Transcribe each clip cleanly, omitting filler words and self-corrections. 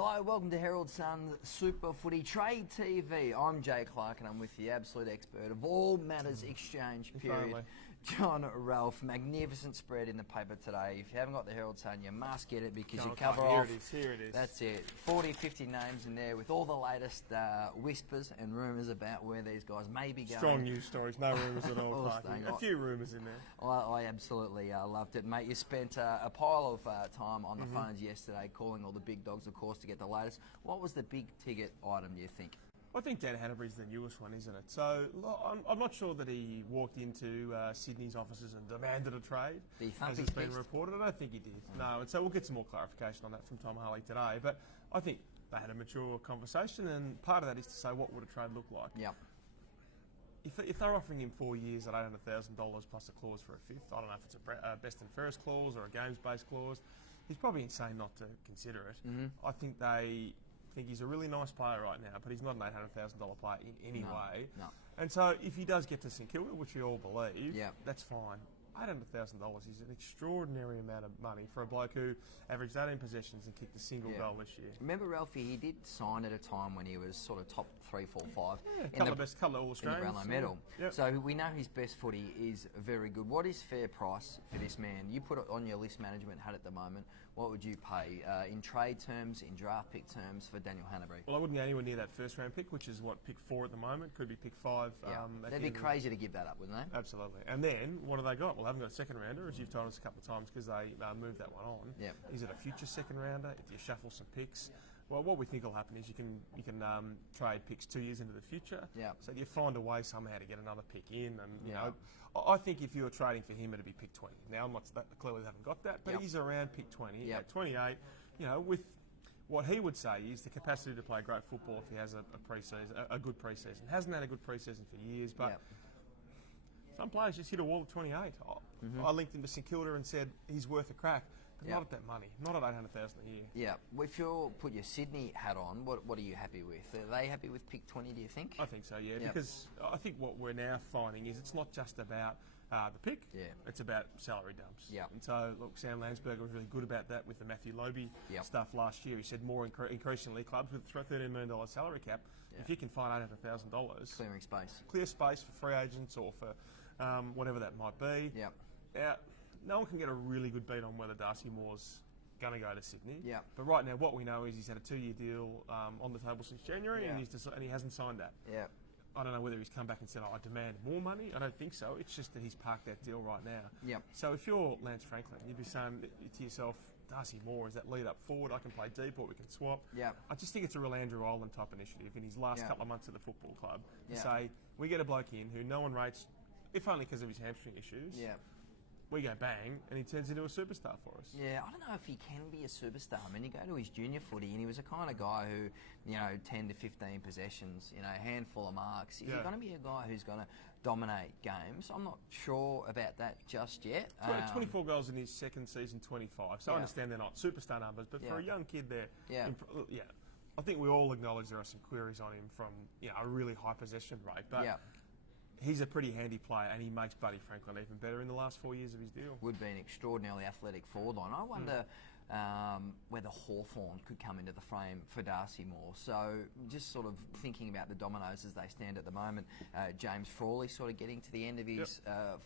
Hello, welcome to Herald Sun Super Footy Trade TV. I'm Jay Clark and I'm with the absolute expert of all matters exchange period, John Ralph. Magnificent spread in the paper today. If you haven't got the Herald Sun, you must get it because you cover off. Here it is. That's it. 40, 50 names in there with all the latest whispers and rumours about where these guys may be going. Strong news stories, no rumours at all. A few rumours in there. I absolutely loved it, mate. You spent a pile of time on the phones yesterday calling all the big dogs, of course, to get the latest. What was the big ticket item, do you think? I think Dan Hanbury's the newest one, isn't it? So I'm not sure that he walked into Sydney's offices and demanded a trade, as it's been reported. I don't think he did. No, and so we'll get some more clarification on that from Tom Harley today. But I think they had a mature conversation, and part of that is to say, what would a trade look like? Yep. If they're offering him 4 years at $800,000 plus a clause for a fifth, I don't know if it's a best and fairest clause or a games-based clause, he's probably insane not to consider it. I think they think he's a really nice player right now, but he's not an $800,000 player in any way. No. And so if he does get to St Kilda, which we all believe, Yep. that's fine. $800,000 is an extraordinary amount of money for a bloke who averaged 18 possessions and kicked a single goal this year. Remember, Ralphie, he did sign at a time when he was sort of top 3, 4, 5 A couple of All-Australians. Brownlow medal. Yep. So we know his best footy is very good. What is fair price for this man? You put it on your list management hat at the moment. What would you pay in trade terms, in draft pick terms for Daniel Hanbury? Well, I wouldn't go anywhere near that first round pick, which is what, pick 4 at the moment. Could be pick 5. They'd be crazy to give that up, wouldn't they? Absolutely. And then, what have they got? Well, they haven't got a second rounder, as you've told us a couple of times, because they moved that one on. Yep. Is it a future second rounder? Do you shuffle some picks? Well, what we think will happen is you can trade picks 2 years into the future. Yep. So you find a way somehow to get another pick in, and you know, I think if you were trading for him, it'd be pick 20. Now, I'm not clearly they haven't got that, but he's around pick 20 at 28. You know, with what he would say is the capacity to play great football if he has a good pre-season. Hasn't had a good pre-season for years, but. Some players just hit a wall at 28. I linked him to St Kilda and said he's worth a crack, but not at that money, not at $800,000 a year. Yeah. Well, if you put your Sydney hat on, what are you happy with? Are they happy with pick 20, do you think? I think so, yeah, because I think what we're now finding is it's not just about the pick, it's about salary dumps. Yeah. And so, look, Sam Landsberger was really good about that with the Matthew Lobe stuff last year. He said more increasingly clubs with a $13 million salary cap, if you can find $800,000... Clearing space. Clear space for free agents or for whatever that might be. Yeah. Now, no one can get a really good beat on whether Darcy Moore's going to go to Sydney. Yeah. But right now, what we know is he's had a 2-year deal on the table since January, and he hasn't signed that. Yeah. I don't know whether he's come back and said, I demand more money. I don't think so. It's just that he's parked that deal right now. Yep. So if you're Lance Franklin, you'd be saying to yourself, Darcy Moore is that lead up forward. I can play deep or we can swap. Yeah. I just think it's a real Andrew Ireland type initiative in his last couple of months at the football club to say, we get a bloke in who no one rates, if only because of his hamstring issues. Yeah. We go bang, and he turns into a superstar for us. Yeah, I don't know if he can be a superstar. I mean, you go to his junior footy, and he was a kind of guy who, 10 to 15 possessions, handful of marks. Is he going to be a guy who's going to dominate games? I'm not sure about that just yet. 24 goals in his second season, 25. So I understand they're not superstar numbers, but for a young kid there, I think we all acknowledge there are some queries on him from a really high possession rate. But he's a pretty handy player, and he makes Buddy Franklin even better in the last 4 years of his deal. Would be an extraordinarily athletic forward line. I wonder whether Hawthorn could come into the frame for Darcy Moore. So just sort of thinking about the dominoes as they stand at the moment, James Frawley sort of getting to the end of his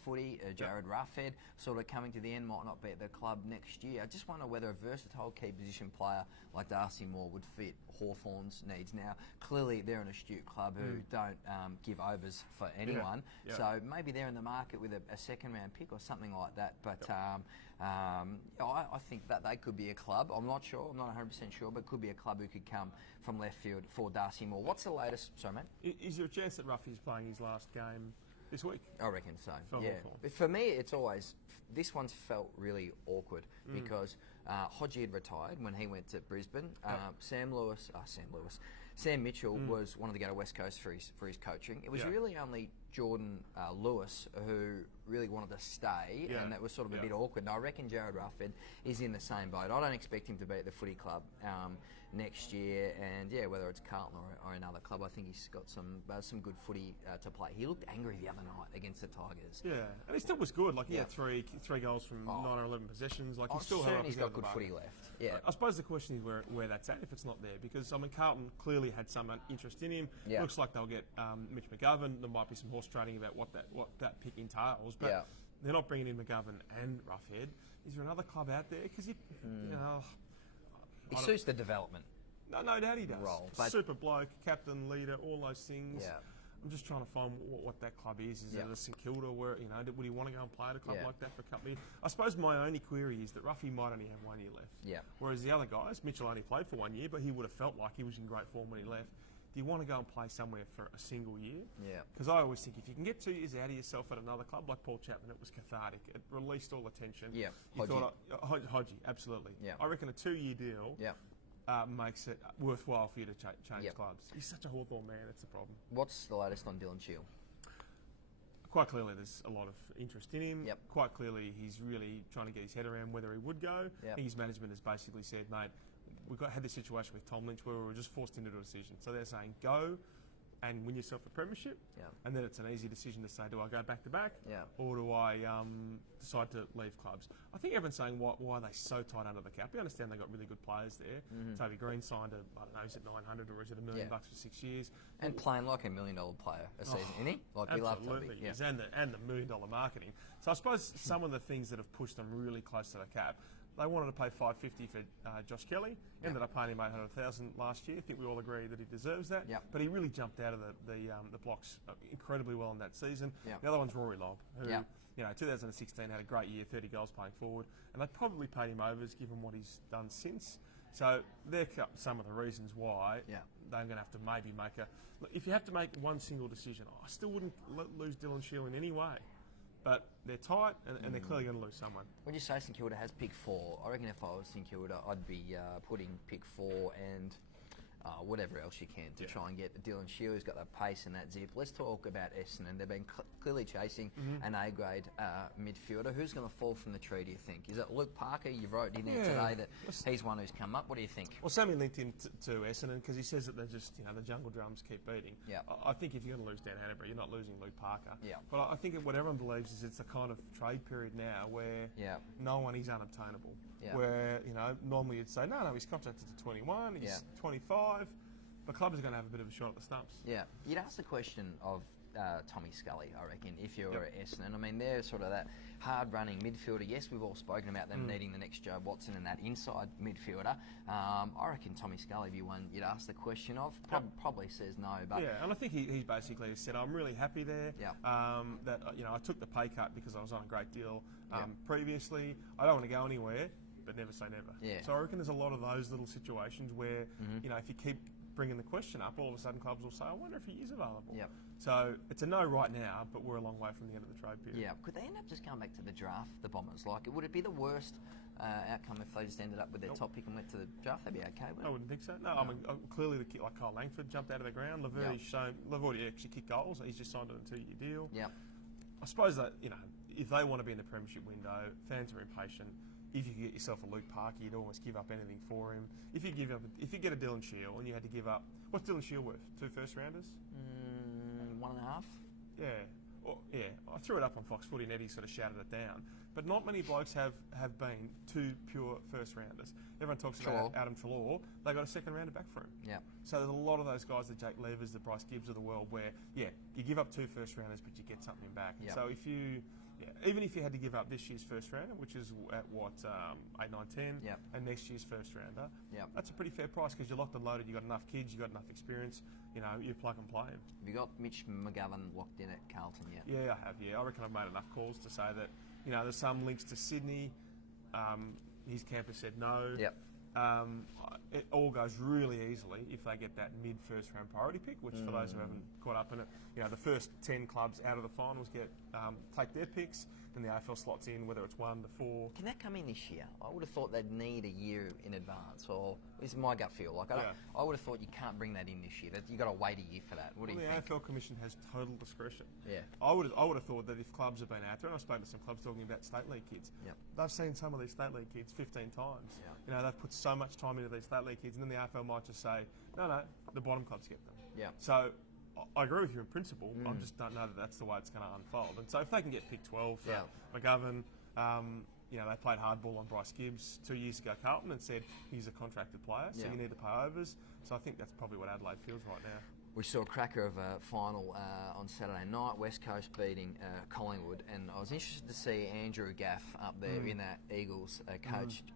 footy, Jared Ruffhead sort of coming to the end, might not be at the club next year. I just wonder whether a versatile key position player like Darcy Moore would fit Hawthorn's needs. Now, clearly they're an astute club who don't give overs for anyone, so maybe they're in the market with a second round pick or something like that. But I think that they could be a club. I'm not sure. I'm not 100% sure, but could be a club who could come from left field for Darcy Moore. What's the latest? Sorry, mate. Is there a chance that Ruffy's playing his last game this week? I reckon so. Hawthorn. For me, it's always this one's felt really awkward because Hodgie had retired when he went to Brisbane. Sam Mitchell was wanted to go to West Coast for his coaching. It was really only Jordan Lewis, who really wanted to stay, and that was sort of a bit awkward. And I reckon Jared Ruffhead is in the same boat. I don't expect him to be at the footy club next year, and whether it's Carlton or another club, I think he's got some good footy to play. He looked angry the other night against the Tigers. Yeah, and he still was good. Like he had three goals from 9 or 11 possessions. Like he's got good footy left. Yeah, I suppose the question is where that's at if it's not there, because I mean Carlton clearly had some interest in him. Looks like they'll get Mitch McGovern. There might be some horse trading about what that pick entails, but they're not bringing in McGovern and Ruffhead. Is there another club out there? Because you know. He suits the development. No doubt he does. Role, super bloke, captain, leader, all those things. Yeah. I'm just trying to find what that club is. Is it a St Kilda where, would he want to go and play at a club like that for a couple of years? I suppose my only query is that Ruffy might only have 1 year left. Yeah. Whereas the other guys, Mitchell only played for 1 year, but he would have felt like he was in great form when he left. Do you want to go and play somewhere for a single year? Yeah. Because I always think if you can get 2 years out of yourself at another club, like Paul Chapman, it was cathartic. It released all the tension. Yeah. Hodgie, absolutely. Yeah. I reckon a 2 year deal. Yeah. Makes it worthwhile for you to change clubs. He's such a Hawthorn man, it's the problem. What's the latest on Dylan Shield? Quite clearly there's a lot of interest in him. Yep. Quite clearly he's really trying to get his head around whether he would go. Yep. I think his management has basically said, mate, had this situation with Tom Lynch where we were just forced into a decision. So they're saying go and win yourself a premiership, and then it's an easy decision to say, do I go back to back, or do I decide to leave clubs? I think everyone's saying why are they so tight under the cap. We understand they've got really good players there. Toby Green signed is it 900 or is it $1 million for 6 years? And playing like $1 million player a season, isn't he? Like we love Toby. Yes, and the $1 million marketing. So I suppose some of the things that have pushed them really close to the cap. They wanted to pay $550 for Josh Kelly. Ended up paying him $800,000 last year. I think we all agree that he deserves that. Yep. But he really jumped out of the blocks incredibly well in that season. Yep. The other one's Rory Lobb, who Yep. 2016 had a great year, 30 goals playing forward, and they probably paid him overs given what he's done since. So they're some of the reasons why they're going to have to maybe make a. If you have to make one single decision, I still wouldn't lose Dylan Shield in any way. But they're tight, and they're clearly going to lose someone. When you say St Kilda has pick 4, I reckon if I was St Kilda, I'd be putting pick 4 and whatever else you can to try and get Dylan Shield, who's got that pace and that zip. Let's talk about Essendon. They've been clearly chasing an A-grade midfielder. Who's going to fall from the tree, do you think? Is it Luke Parker? You wrote in there today that he's one who's come up. What do you think? Well, Sammy linked him to Essendon because he says that they're just, the jungle drums keep beating. Yeah. I think if you're going to lose Dan Hanbury, you're not losing Luke Parker. Yeah. But I think what everyone believes is it's a kind of trade period now where no one is unobtainable. Yeah. Where, normally you'd say, no, he's contracted to 21, he's 25. But clubs are going to have a bit of a shot at the stumps. Yeah. You'd ask the question of Tommy Scully, I reckon, if you're at Essendon. I mean, they're sort of that hard-running midfielder. Yes, we've all spoken about them needing the next Joe Watson and that inside midfielder. I reckon Tommy Scully would be one you'd ask the question of. Probably says no. But and I think he basically said, I'm really happy there. That I took the pay cut because I was on a great deal previously. I don't want to go anywhere, but never say never. So I reckon there's a lot of those little situations where, if you keep bringing the question up, all of a sudden clubs will say, I wonder if he is available. So it's a no right now, but we're a long way from the end of the trade period. Could they end up just going back to the draft, the Bombers? Like, would it be the worst outcome if they just ended up with their top pick and went to the draft? They'd be okay with it. I wouldn't think so. No, I mean, clearly the kid like Kyle Langford jumped out of the ground. They've already actually kicked goals. He's just signed on a 2-year deal. I suppose that, if they want to be in the premiership window, fans are impatient. If you get yourself a Luke Parker, you'd almost give up anything for him. If you get a Dylan Shield and you had to give up, what's Dylan Shield worth? 2 first rounders? 1.5. Yeah. I threw it up on Fox Footy and Eddie sort of shouted it down. But not many blokes have been 2 pure first rounders. Everyone talks about Adam Treloar. They got a second rounder back for him. So there's a lot of those guys, the Jake Levers, the Bryce Gibbs of the world, where you give up 2 first rounders, but you get something back. So if you. Even if you had to give up this year's first rounder, which is at 8, 9, 10, and next year's first rounder, that's a pretty fair price because you're locked and loaded, you've got enough kids, you've got enough experience, you plug and play him. Have you got Mitch McGovern locked in at Carlton yet? Yeah, I have, I reckon I've made enough calls to say that, there's some links to Sydney. His camp has said no. It all goes really easily if they get that mid-first round priority pick, which for those who haven't caught up in it, the first 10 clubs out of the finals take their picks. then the AFL slots in, whether it's 1 to 4. Can that come in this year? I would have thought they'd need a year in advance, or this is my gut feel. Like I would have thought you can't bring that in this year. That you got to wait a year for that. What do you think? The AFL Commission has total discretion. Yeah. I would have thought that if clubs have been out there, and I've spoken to some clubs talking about state league kids, they've seen some of these state league kids 15 times. Yep. You know, they've put so much time into these state league kids, and then the AFL might just say, no, the bottom clubs get them. Yeah. So I agree with you in principle. I just don't know that that's the way it's going to unfold. And so if they can get pick 12 for McGovern, you know, they played hardball on Bryce Gibbs 2 years ago, Carlton, and said he's a contracted player, so you need to pay overs. So I think that's probably what Adelaide feels right now. We saw a cracker of a final on Saturday night, West Coast beating Collingwood, and I was interested to see Andrew Gaff up there in that Eagles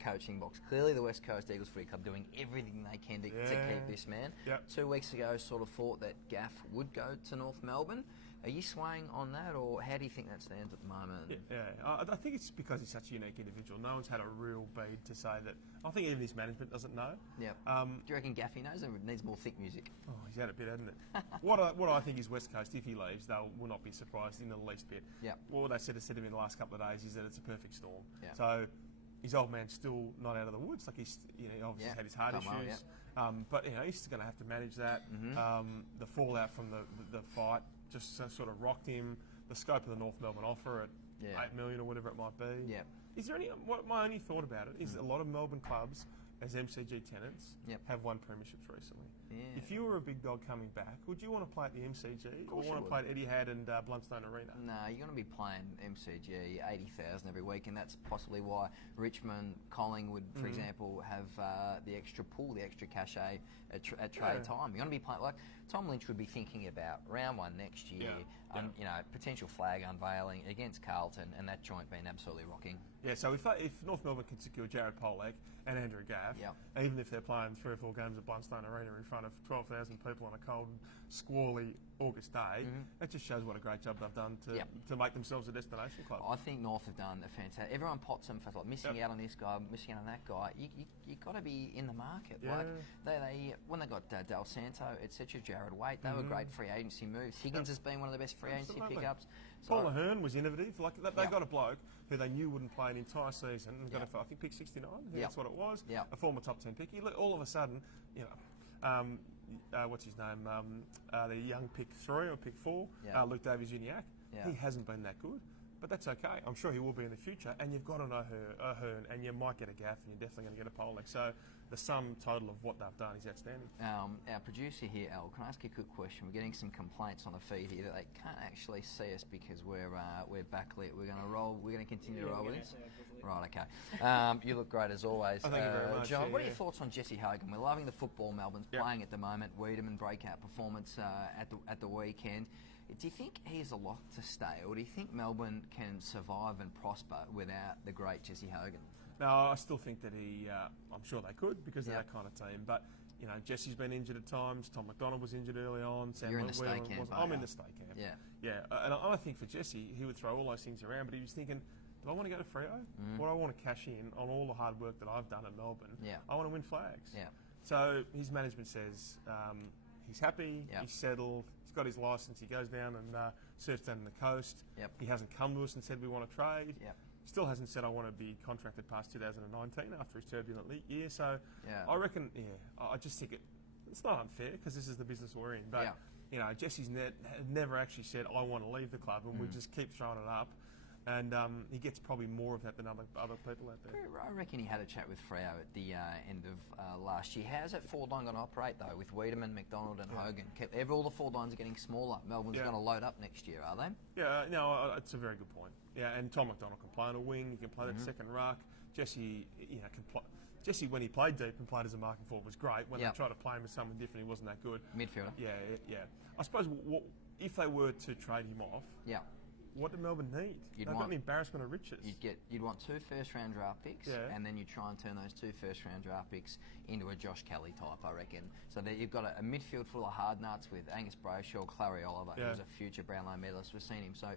coaching box. Clearly the West Coast Eagles Footy Club doing everything they can to keep this man. 2 weeks ago sort of thought that Gaff would go to North Melbourne. Are you swaying on that, or how do you think that stands at the moment? I think it's because he's such a unique individual. No one's had a real bead to say that. I think even his management doesn't know. Do you reckon Gaffy knows and needs more thick music? Oh, he's had a bit, hasn't it? what I think is West Coast, if he leaves, they will not be surprised in the least bit. What they said to him in the last couple of days is that it's a perfect storm. So his old man's still not out of the woods. Like he's, you know, obviously had his heart issues. But you know, he's going to have to manage that. The fallout from the fight just sort of rocked him. The scope of the North Melbourne offer at $8 million or whatever it might be. Is there any? My only thought about it is that a lot of Melbourne clubs, as MCG tenants, have won premierships recently. If you were a big dog coming back, would you want to play at the MCG or want to play at Etihad and Blundstone Arena? No, you're going to be playing MCG 80,000 every week, and that's possibly why Richmond, Collingwood, for example, have the extra pool, the extra cachet at trade time. You're going to be playing like Tom Lynch would be thinking about round 1 next year. You know, potential flag unveiling against Carlton, and that joint being absolutely rocking. So if North Melbourne can secure Jared Pollock and Andrew Gaff, even if they're playing 3 or 4 games at Blundstone Arena in front of 12,000 people on a cold, squally August day, that just shows what a great job they've done to make themselves a destination club. I think North have done a fantastic. Everyone pots them for like missing out on this guy, missing out on that guy. You got to be in the market. Like they when they got Del Santo, etc. Jared Waite, they were great free agency moves. Higgins has been one of the best free agency pickups. Paul Ahern was innovative. Like they got a bloke who they knew wouldn't play an entire season and got I think pick 69. That's what it was. A former top 10 pick. All of a sudden, you know, what's his name? The young pick 3 or pick 4, Luke Davies-Uniacke. He hasn't been that good. But that's okay. I'm sure he will be in the future. And you've got an Ahern, and you might get a Gaff, and you're definitely going to get a Pollock. So the sum total of what they've done is outstanding. Our producer here, Al, can I ask you a quick question? We're getting some complaints on the feed here that they can't actually see us because we're backlit. We're going to roll. We're going to continue to roll with this. Right, okay. You look great as always. Thank you very much. John, what are your thoughts on Jesse Hogan? We're loving the football Melbourne's playing at the moment. Wiedemann breakout performance at the weekend. Do you think he has a lot to stay, or do you think Melbourne can survive and prosper without the great Jesse Hogan? No, I still think that I'm sure they could because they're that kind of team. But, you know, Jesse's been injured at times. Tom McDonald was injured early on. You're in the state camp. I'm in the state camp. And I think for Jesse, he would throw all those things around, but he was thinking, do I want to go to Freo? Or do I want to cash in on all the hard work that I've done at Melbourne? I want to win flags. So his management says he's happy, he's settled, he's got his licence, he goes down and surfs down the coast. He hasn't come to us and said we want to trade. Still hasn't said I want to be contracted past 2019 after his turbulent year. So I reckon, I just think it's not unfair because this is the business we're in. But, you know, Jesse's never actually said I want to leave the club, and we just keep throwing it up. And he gets probably more of that than other people out there. I reckon he had a chat with Freo at the end of last year. How's that forward line going to operate, though, with Wiedemann, McDonald and Hogan? All the forward lines are getting smaller. Melbourne's going to load up next year, are they? No, it's a very good point. And Tom McDonald can play on a wing. He can play that second ruck. Jesse, can play. Jesse, when he played deep and played as a marking forward, was great. When they tried to play him as someone different, he wasn't that good. Midfielder. I suppose if they were to trade him off, what do Melbourne need? They've got an embarrassment of riches. You'd want 2 first-round draft picks, and then you try and turn those 2 first-round draft picks into a Josh Kelly type, I reckon. So that you've got a midfield full of hard nuts with Angus Brayshaw, Clary Oliver, who's a future Brownlow medalist. We've seen him. So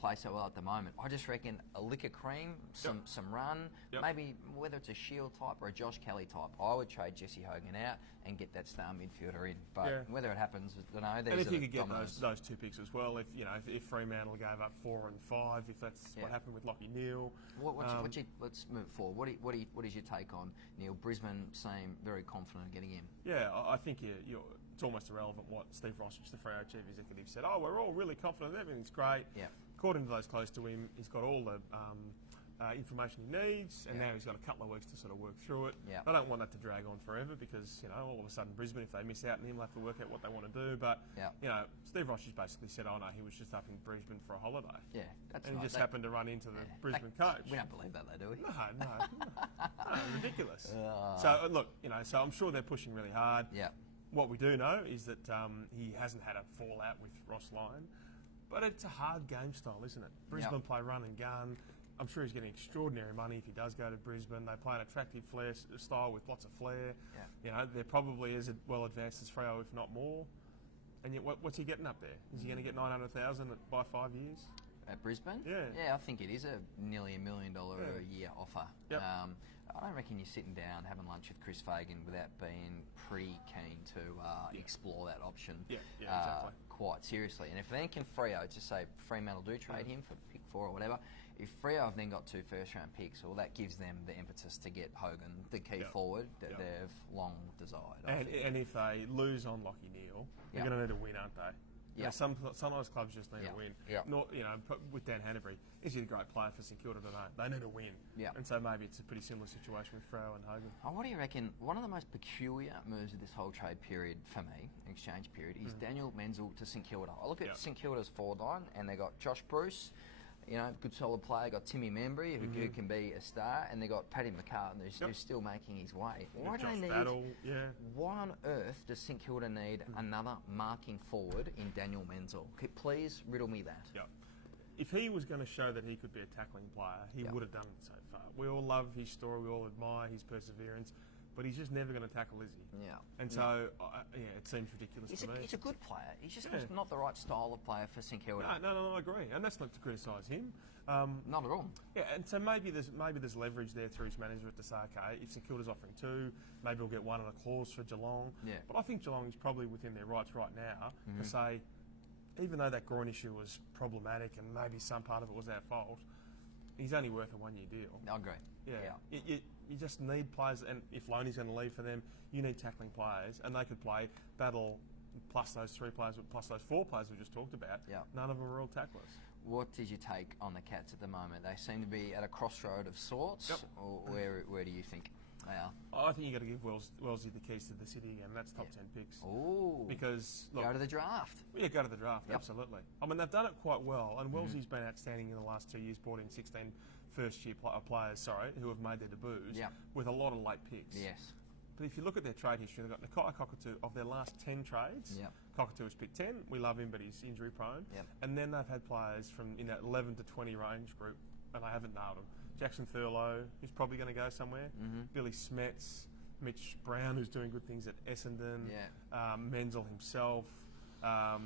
play so well at the moment. I just reckon a lick of cream, some run, maybe whether it's a Shield type or a Josh Kelly type, I would trade Jesse Hogan out and get that star midfielder in. But whether it happens, I don't know. And if you could get those two picks as well, if Fremantle gave up 4 and 5, if that's what happened with Lachie Neale. Let's move forward. What is your take on Neale? Brisbane seem very confident in getting him. Yeah, I think it's almost irrelevant what Steve Rossich, the Freo chief executive, said. Oh, we're all really confident. Everything's great. Yeah. According to those close to him, he's got all the information he needs, and now he's got a couple of weeks to sort of work through it. Yeah. I don't want that to drag on forever because, all of a sudden Brisbane, if they miss out on him, they'll have to work out what they want to do. But, Steve Rossich basically said, oh no, he was just up in Brisbane for a holiday. Yeah, that's And he just happened to run into the Brisbane coach. We don't believe that though, do we? No, ridiculous. So, look, so I'm sure they're pushing really hard. Yeah. What we do know is that he hasn't had a fallout with Ross Lyon, but it's a hard game style, isn't it? Brisbane play run and gun. I'm sure he's getting extraordinary money if he does go to Brisbane. They play an attractive style with lots of flair. Yeah. They're probably as well advanced as Freo, if not more. And yet, what's he getting up there? Is he going to get 900,000 by 5 years? At Brisbane? Yeah. Yeah, I think it is nearly $1 million a year offer. Yep. I don't reckon you're sitting down having lunch with Chris Fagan without being pretty keen to explore that option exactly. quite seriously. And if then can Freo, just say Fremantle do trade him for pick 4 or whatever, if Freo have then got 2 first-round picks, well, that gives them the impetus to get Hogan, the key forward that they've long desired. And if they lose on Lachie Neale, they're going to need a win, aren't they? Yeah. Sometimes clubs just need a win. Yeah. Not, with Dan Hanbury, is he a great player for St Kilda tonight? They need a win. Yeah. And so maybe it's a pretty similar situation with Freo and Hogan. Oh, what do you reckon? One of the most peculiar moves of this whole trade period for me, exchange period, is Daniel Menzel to St Kilda. I look at St Kilda's forward line, and they got Josh Bruce, good solid player. Got Timmy Membry, who can be a star, and they got Paddy McCartan, who's still making his way. Why do they need? Battle, Why on earth does St Kilda need another marking forward in Daniel Menzel? Please riddle me that. Yeah. If he was going to show that he could be a tackling player, he would have done it so far. We all love his story. We all admire his perseverance. But he's just never going to tackle Izzy. Yeah. And so, it seems ridiculous to me. He's a good player. He's just not the right style of player for St Kilda. No, I agree. And that's not to criticise him. Not at all. Yeah, and so maybe there's leverage there through his management to say, okay, if St Kilda's offering 2, maybe we'll get 1 on a clause for Geelong. Yeah. But I think Geelong is probably within their rights right now to say, even though that groin issue was problematic and maybe some part of it was our fault, he's only worth a 1-year deal. I agree. Yeah. You just need players, and if Loney's going to leave for them, you need tackling players, and they could play battle plus those 3 players, plus those 4 players we just talked about. Yeah. None of them are real tacklers. What is your take on the Cats at the moment? They seem to be at a crossroad of sorts, or where do you think they are? I think you've got to give Wellesley the keys to the city again. That's top 10 picks. Ooh. Because, look, go to the draft. Yeah, go to the draft, absolutely. I mean, they've done it quite well, and Wellesley's been outstanding in the last 2 years, brought in 16 first-year players, who have made their debuts with a lot of late picks. Yes. But if you look at their trade history, they've got Nakai Cockatoo. Of their last 10 trades, Cockatoo has picked 10. We love him, but he's injury prone. Yep. And then they've had players from in that 11 to 20 range group, and they haven't nailed them. Jackson Thurlow, who's probably going to go somewhere. Billy Smets, Mitch Brown, who's doing good things at Essendon. Menzel himself.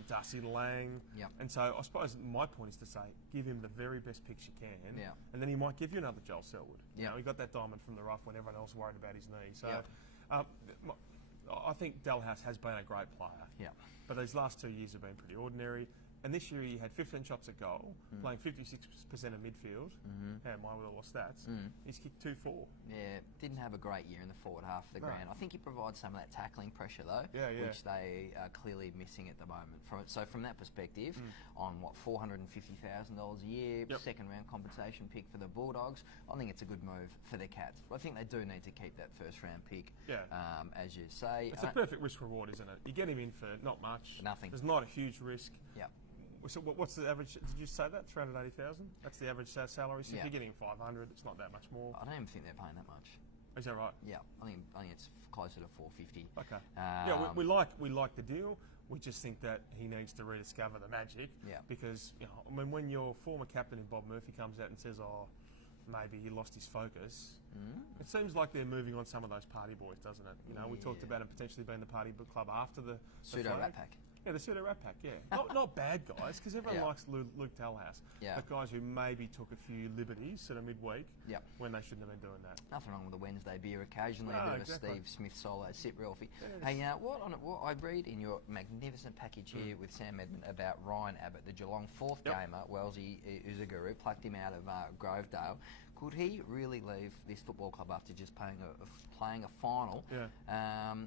Darcy Lang. And so I suppose my point is to say, give him the very best picks you can, and then he might give you another Joel Selwood. He got that diamond from the rough when everyone else worried about his knee. So I think Dalhouse has been a great player. But these last 2 years have been pretty ordinary. And this year he had 15 shots at goal, playing 56% of midfield. Mine with all the stats. He's kicked 2-4. Yeah, didn't have a great year in the forward half of the ground. I think he provides some of that tackling pressure though, which they are clearly missing at the moment. So from that perspective, on what $450,000 a year, second round compensation pick for the Bulldogs, I think it's a good move for the Cats. But I think they do need to keep that first round pick. As you say, it's a perfect risk reward, isn't it? You get him in for not much. Nothing. There's not a huge risk. So what's the average? Did you say that 380,000? That's the average salary. So if you're getting 500, it's not that much more. I don't even think they're paying that much. Is that right? Yeah, I think it's closer to 450. Okay. We like the deal. We just think that he needs to rediscover the magic. Because when your former captain in Bob Murphy comes out and says, "Oh, maybe he lost his focus," it seems like they're moving on some of those party boys, doesn't it? We talked about him potentially being the party book club after the Pseudo Rat Pack. Yeah, the pseudo Rat Pack, yeah. Not bad guys, because everyone likes Luke Talhouse. Yeah. But guys who maybe took a few liberties sort of midweek when they shouldn't have been doing that. Nothing wrong with a Wednesday beer occasionally, a bit of a Steve Smith solo sip, Ralphie. Yes. Hey, what I read in your magnificent package here with Sam Edmund about Ryan Abbott, the Geelong fourth gamer, Wellesley Uzaguru, plucked him out of Grovedale. Could he really leave this football club after just playing a final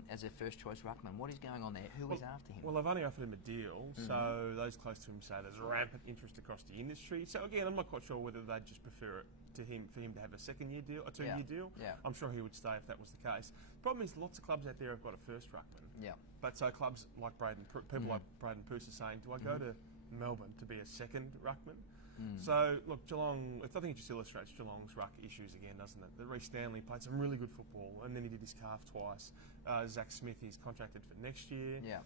as their first choice ruckman? What is going on there? Who is after him? Well, they've only offered him a deal, so those close to him say there's rampant interest across the industry. So again, I'm not quite sure whether they'd just prefer it for him to have a second-year deal, a two-year deal. Yeah. I'm sure he would stay if that was the case. Problem is, lots of clubs out there have got a first ruckman. Yeah. But so clubs like people like Braden Poos are saying, do I go to Melbourne to be a second ruckman? So, look, Geelong, I think it just illustrates Geelong's ruck issues again, doesn't it? That Reece Stanley played some really good football, and then he did his calf twice. Zach Smith is contracted for next year. Yeah.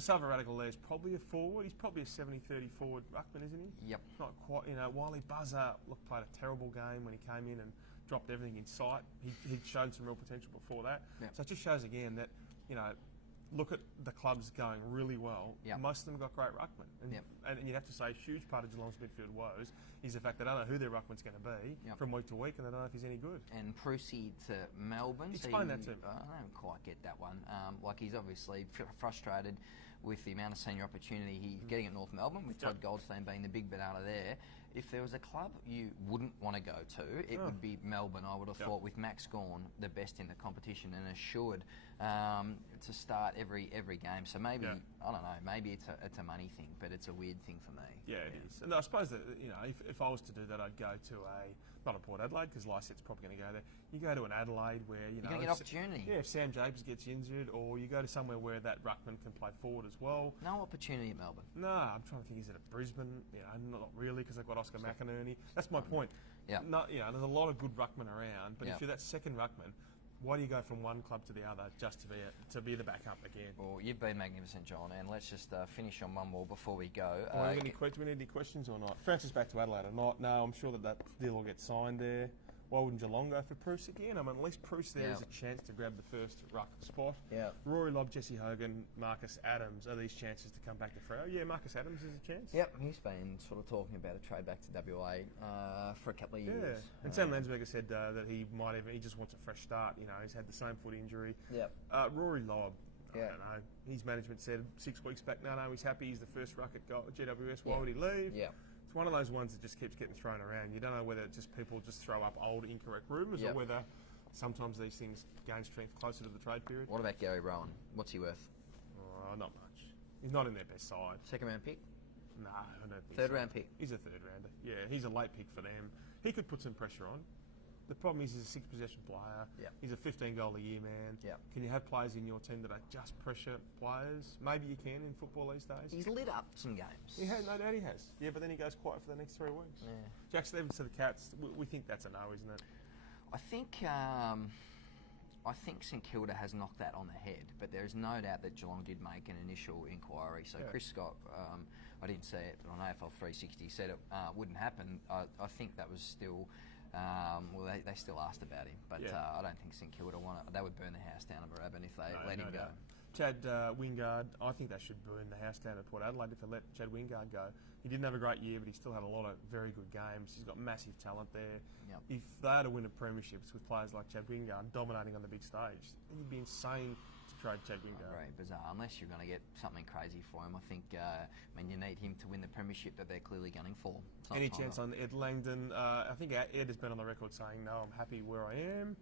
Sava Radical is probably a forward. He's probably a 70-30 forward ruckman, isn't he? Yep. Not quite, Wiley Buzzer, played a terrible game when he came in and dropped everything in sight. He'd shown some real potential before that. Yep. So it just shows again that, look at the clubs going really well. Yep. Most of them got great ruckmen. And you'd have to say a huge part of Geelong's midfield woes is the fact they don't know who their ruckman's going to be from week to week, and they don't know if he's any good. And Prusy to Melbourne. Explain that to me. I don't quite get that one. He's obviously frustrated with the amount of senior opportunity he's getting at North Melbourne, with Todd Goldstein being the big banana there. If there was a club you wouldn't want to go to, it would be Melbourne, I would have thought, with Max Gawn, the best in the competition and assured to start every game. So maybe, I don't know, maybe it's a money thing, but it's a weird thing for me. Yeah, it is. And I suppose that, if I was to do that, I'd go to not a Port Adelaide, because Lycett's probably going to go there. You go to an Adelaide where, you're going to get opportunity. Yeah, if Sam James gets injured, or you go to somewhere where that ruckman can play forward as well. No opportunity at Melbourne. No, I'm trying to think, is it at Brisbane? Not really, because they've got Oscar McInerney. That's my point. Yeah. No, there's a lot of good ruckmen around, but if you're that second ruckman, why do you go from one club to the other just to be the backup again? Well, you've been magnificent, John, and let's just finish on one more before we go. Do we need any questions or not? Francis back to Adelaide or not? No, I'm sure that deal will get signed there. Why wouldn't Geelong go for Bruce again? I mean, at least Bruce there is a chance to grab the first ruck spot. Yeah. Rory Lobb, Jesse Hogan, Marcus Adams are these chances to come back to Freo. Yeah, Marcus Adams is a chance. Yep, he's been sort of talking about a trade back to WA for a couple of years. Yeah, and Sam Landsberger said that he just wants a fresh start. He's had the same foot injury. Yep. Rory Lobb, I don't know. His management said 6 weeks back, no, he's happy. He's the first ruck at GWS. Why would he leave? Yeah. It's one of those ones that just keeps getting thrown around. You don't know whether it's just people just throw up old incorrect rumours or whether sometimes these things gain strength closer to the trade period. What about Gary Rowan? What's he worth? Not much. He's not in their best side. Second round pick? No, I don't think Third so. round pick? He's a third rounder. Yeah, he's a late pick for them. He could put some pressure on. The problem is he's a 6-possession player. Yep. He's a 15-goal-a-year man. Yep. Can you have players in your team that are just pressure players? Maybe you can in football these days. He's lit up some games. No doubt he has. Yeah, but then he goes quiet for the next 3 weeks. Yeah. Jack Stevens to the Cats, we think that's a no, isn't it? I think St Kilda has knocked that on the head, but there is no doubt that Geelong did make an initial inquiry. So Chris Scott, I didn't see it, but on AFL 360 said it wouldn't happen. I think that was still... they still asked about him, but I don't think St Kilda they would burn the house down at Moorabbin if they let him go. Chad Wingard, I think they should burn the house down at Port Adelaide if they let Chad Wingard go. He didn't have a great year, but he still had a lot of very good games. He's got massive talent there. Yep. If they had to win a premierships with players like Chad Wingard dominating on the big stage, it'd be insane to trade Chad Wingard. Very bizarre, unless you're going to get something crazy for him. I think, you need him to win the premiership that they're clearly gunning for. Any chance on Ed Langdon? I think Ed has been on the record saying, no, I'm happy where I am.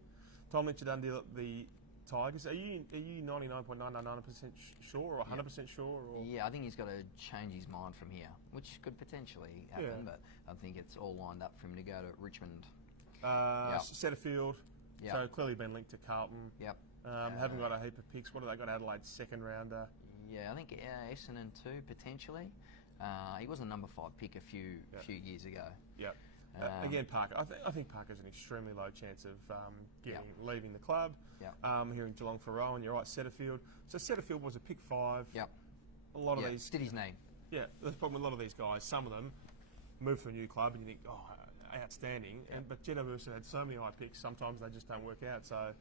Tom Mitchell done the Tigers. Are you 99.999% sure or 100% sure? Or? Yeah, I think he's got to change his mind from here, which could potentially happen, but I think it's all lined up for him to go to Richmond. Setterfield, so clearly been linked to Carlton. Yep. Haven't got a heap of picks. What have they got? Adelaide's second rounder. Yeah, I think Essendon too, potentially. He was a number 5 pick a few years ago. Yep. Again, Parker. I think Parker's an extremely low chance of leaving the club. Yep. Hearing Geelong for Rowan, you're right. Setterfield. So Setterfield was a pick 5. Yep. A lot of these did his name. Yeah, the problem with a lot of these guys. Some of them move to a new club, and you think, outstanding. Yep. But Jed Abusa had so many high picks. Sometimes they just don't work out. So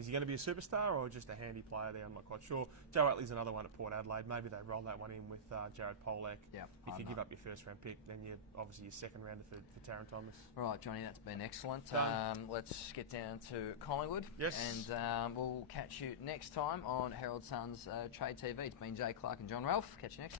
Is he going to be a superstar or just a handy player there? I'm not quite sure. Joe Atley's another one at Port Adelaide. Maybe they roll that one in with Jared Polak. Yeah, if you give up your first round pick, then you're obviously your second rounder for Taron Thomas. All right, Johnny, that's been excellent. Let's get down to Collingwood. Yes. And we'll catch you next time on Herald Sun's Trade TV. It's been Jay Clark and John Ralph. Catch you next time.